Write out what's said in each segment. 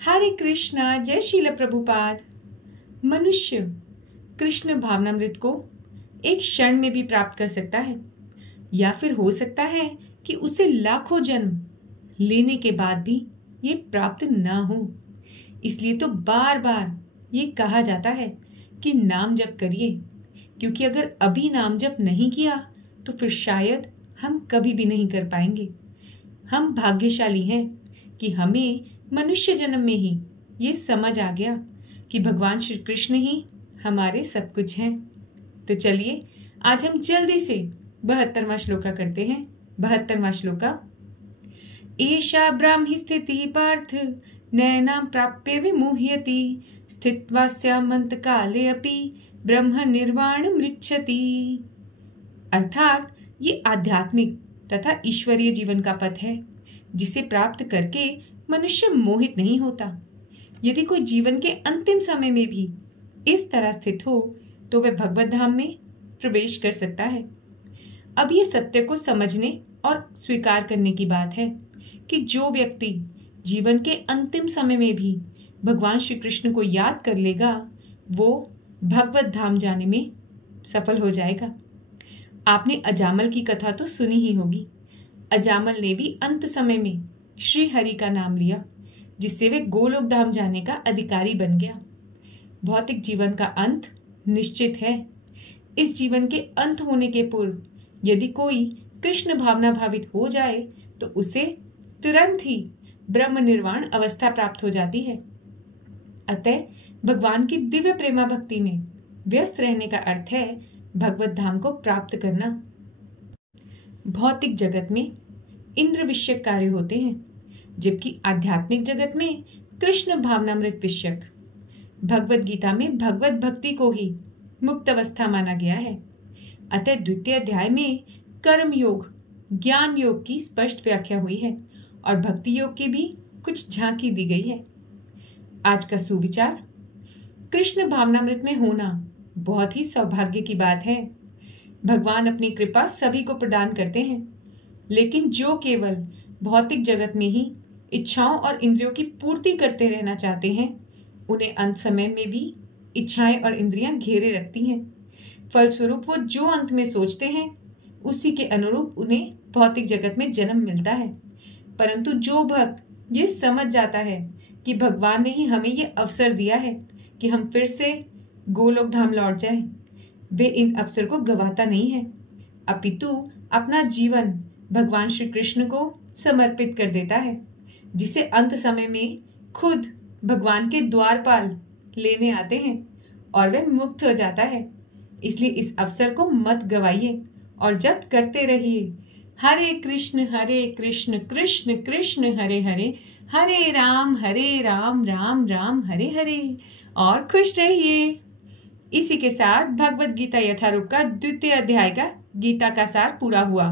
हरे कृष्णा, जय शील प्रभुपाद। मनुष्य कृष्ण भावनामृत को एक क्षण में भी प्राप्त कर सकता है, या फिर हो सकता है कि उसे लाखों जन्म लेने के बाद भी ये प्राप्त ना हो। इसलिए तो बार बार ये कहा जाता है कि नाम जप करिए, क्योंकि अगर अभी नाम जप नहीं किया तो फिर शायद हम कभी भी नहीं कर पाएंगे। हम भाग्यशाली हैं कि हमें मनुष्य जन्म में ही ये समझ आ गया कि भगवान श्री कृष्ण ही हमारे सब कुछ हैं। तो चलिए आज हम जल्दी से 72वां श्लोका करते हैं। 72वां श्लोका। एषा ब्राह्मी स्थिति पार्थ नैनां प्राप्य विमुह्यति स्थित्वा स्यामंत काले अपि ब्रह्म निर्वाण मृच्छति। अर्थात ये आध्यात्मिक तथा ईश्वरीय जीवन का पथ है, जिसे प्राप्त करके मनुष्य मोहित नहीं होता। यदि कोई जीवन के अंतिम समय में भी इस तरह स्थित हो तो वह भगवत धाम में प्रवेश कर सकता है। अब ये सत्य को समझने और स्वीकार करने की बात है कि जो व्यक्ति जीवन के अंतिम समय में भी भगवान श्री कृष्ण को याद कर लेगा, वो भगवत धाम जाने में सफल हो जाएगा। आपने अजामल की कथा तो सुनी ही होगी। अजामल ने भी अंत समय में श्री हरि का नाम लिया, जिससे वे गोलोक धाम जाने का अधिकारी बन गया। भौतिक जीवन का अंत निश्चित है। इस जीवन के अंत होने के पूर्व यदि कोई कृष्ण भावना भावित हो जाए तो उसे तुरंत ही ब्रह्म निर्वाण अवस्था प्राप्त हो जाती है। अतः भगवान की दिव्य प्रेमा भक्ति में व्यस्त रहने का अर्थ है भगवत धाम को प्राप्त करना। भौतिक जगत में इंद्र विषयक कार्य होते हैं, जबकि आध्यात्मिक जगत में कृष्ण भावनामृत विषयक। भगवत गीता में भगवत भक्ति को ही मुक्त अवस्था माना गया है। अतः द्वितीय अध्याय में कर्म योग, ज्ञान योग की स्पष्ट व्याख्या हुई है और भक्ति योग की भी कुछ झांकी दी गई है। आज का सुविचार। कृष्ण भावनामृत में होना बहुत ही सौभाग्य की बात है। भगवान अपनी कृपा सभी को प्रदान करते हैं, लेकिन जो केवल भौतिक जगत में ही इच्छाओं और इंद्रियों की पूर्ति करते रहना चाहते हैं, उन्हें अंत समय में भी इच्छाएं और इंद्रियां घेरे रखती हैं। फलस्वरूप वो जो अंत में सोचते हैं उसी के अनुरूप उन्हें भौतिक जगत में जन्म मिलता है। परंतु जो भक्त ये समझ जाता है कि भगवान ने ही हमें ये अवसर दिया है कि हम फिर से गोलोक धाम लौट जाएं, वे इन अवसर को गवाता नहीं है, अपितु अपना जीवन भगवान श्री कृष्ण को समर्पित कर देता है, जिसे अंत समय में खुद भगवान के द्वारपाल लेने आते हैं और वह मुक्त हो जाता है। इसलिए इस अवसर को मत गवाइए और जप करते रहिए। हरे कृष्ण कृष्ण कृष्ण हरे हरे, हरे राम राम राम हरे हरे। और खुश रहिए। इसी के साथ भगवत गीता यथारूप का द्वितीय अध्याय का गीता का सार पूरा हुआ।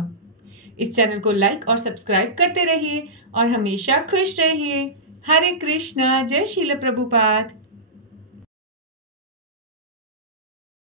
इस चैनल को लाइक और सब्सक्राइब करते रहिए और हमेशा खुश रहिए। हरे कृष्णा, जय शील प्रभुपाद।